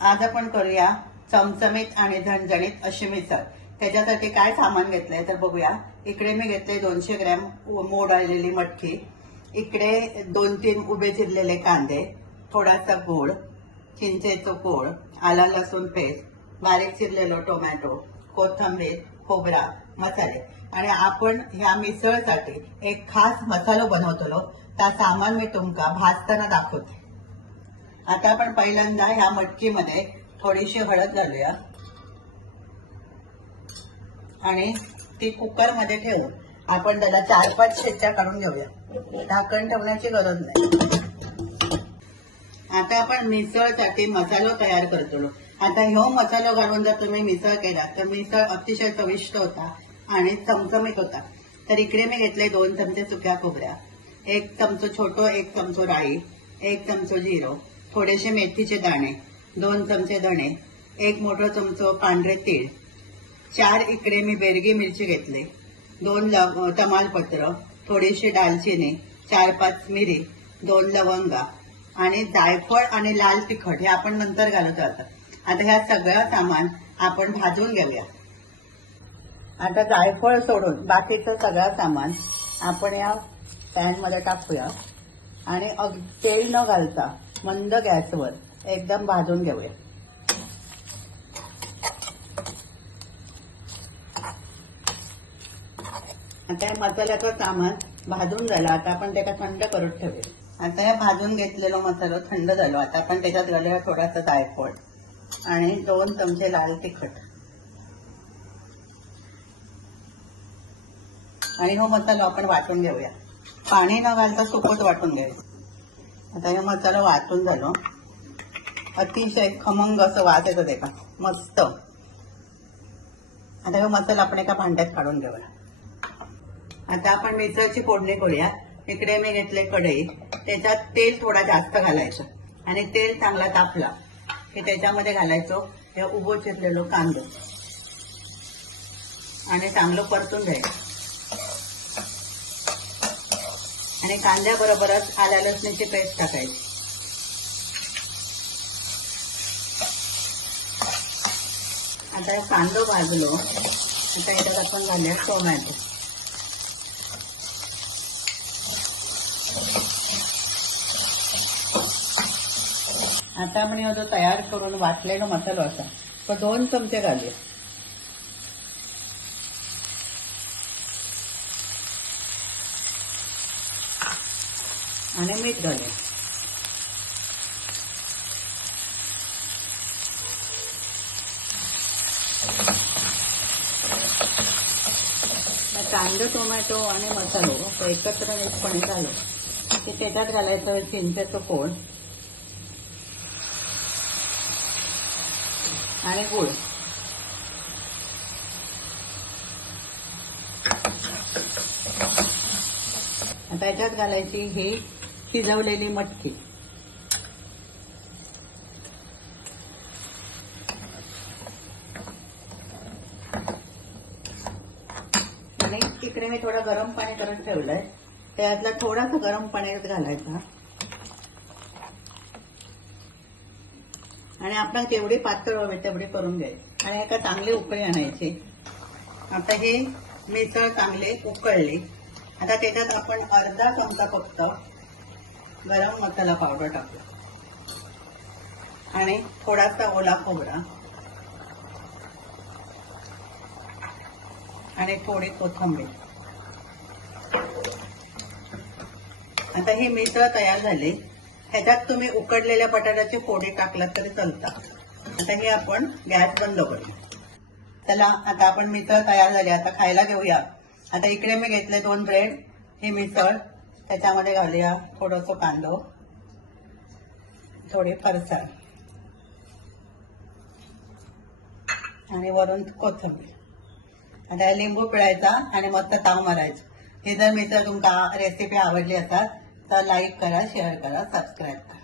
आज आपण करूया चमचमीत आणि झणझणीत अशी मिसळ। त्याच्यासाठी काय सामान घेतलंय तर बघूया। इकडे मी घेतले 200 ग्रॅम मोड आलेली मटकी, इकडे 2-3 उभे चिरलेले कांदे, थोडासा गूळ, चिंचेचं कोळ, आलं लसूण पेस्ट, बारीक चिरलेलं टोमॅटो, कोथिंबीर, खोबरा, मसाले। आणि आपण ह्या मिसळसाठी एक खास मसालो बनवतलो, त्या सामान मी तुमका भाजताना दाखवते। आता आपण पहिल्यांदा ह्या मटकीमध्ये थोडीशी हळद घालूया आणि ती कुकर मध्ये ठेवून आपण त्याला 4-5 शिट्ट्या काढून घेऊया। झाकण ठेवण्याची गरज नाही। आता आपण मिसळसाठी मसालो तयार करतो। आता ह्यो मसालो घालून जर तुम्ही मिसळ केला तर मिसळ अतिशय चविष्ट होता आणि चमचमीत होता। तर इकडे मी घेतले 2 चमचे सुक्या खोबऱ्या, 1 चमचो छोटो, 1 चमचो राई, 1 चमचो जिरो, थोडेसे मेथीचे दाणे, 2 चमचे धणे, 1 मोठा चमचो पांढरे तीळ, 4 इकडे मी बेरगी मिरची घेतले, 2 तमालपत्र, थोडीशी दालचिनी, 4-5 मिरी, 2 लवंगा आणि जायफळ आणि लाल तिखट हे आपण नंतर घालतो। आता ह्या सगळं सामान आपण भाजून घेऊया। आता जायफळ सोडून बाकीचं सगळं सामान आपण या पॅन मध्ये टाकूया आणि तेल न घालता मंद गॅसवर एकदम भाजून घेऊया। आता मसाल्याचं सामान भाजून झालं। आता आपण त्याला थंड करून ठेवूया। आता हे भाजून घेतलेला मसाला थंड झालो। आता आपण त्याच्यात घालूया थोडासा जायफळ आणि 2 चमचे लाल तिखट आणि हा मसाला आपण वाटून घेऊया। पाणी न घालता सुकत वाटून घ्यायचं। आता हे मसाला वाटून झालो, अतिशय खमंग असं वास येतो त्याचा मस्त। आता हा मसाला आपण एका भांड्यात काढून घेऊया। आता आपण मिसळची फोडणी करूया। इकडे मी घेतले कढई, त्याच्यात तेल थोडा जास्त घालायचं आणि तेल चांगला तापला की त्याच्यामध्ये घालायचं हे उभं चिरलेलं कांदा आणि चांगलं परतून घ्यायचं। आणि कांद्याबरोबरच आल्या लसणीची पेस्ट टाकायची। आता कांदा भाजलो, आता याच्यात आपण घालूया टोमॅटो। आता आपण जो तयार करून वाटलेला मसाला होता तो 2 चमचे घालूया आणि मीठ घालूया। कांदा, टोमॅटो आणि मसालो एकत्र मिक्सपणे झालो की त्याच्यात घालायचं चिंचेचं कोळ आणि गूळ। आता याच्यात घालायची ही शिजवलेली मटकी आणि इकडे मी थोडं गरम पाणी करत ठेवलंय, त्यातला थोडासा गरम पाण्यात घालायचा आणि आपण जेवढी पातळ हवी तेवढी करून घ्यायची आणि एका चांगली उकळी आणायची। आता ही मिसळ चांगली उकळली। आता त्याच्यात आपण अर्धा चमचा फक्त गरम मसाला पावडर टाकू आणि थोडासा ओला खोबरा आणि थोडी कोथिंबीर। आता ही मिसळ तयार झाली। ह्याच्यात तुम्ही उकडलेल्या बटाट्याची फोडी टाकलात तरी चालतात। आता हे आपण गॅस बंद करूया। चला आता आपण मिसळ तयार झाली, आता खायला घेऊया। आता इकडे मी घेतले 2 ब्रेड, ही मिसळ त्याच्यामध्ये घालूया थोडंसं कांदा, थोडी फरसाण आणि वरून कोथिंबीर। आता लिंबू पिळायचा आणि मस्त ताव मारायचं। ही जर मिसळ तुमका रेसिपी आवडली असेल तर लाईक करा, शेअर करा, सबस्क्राईब करा।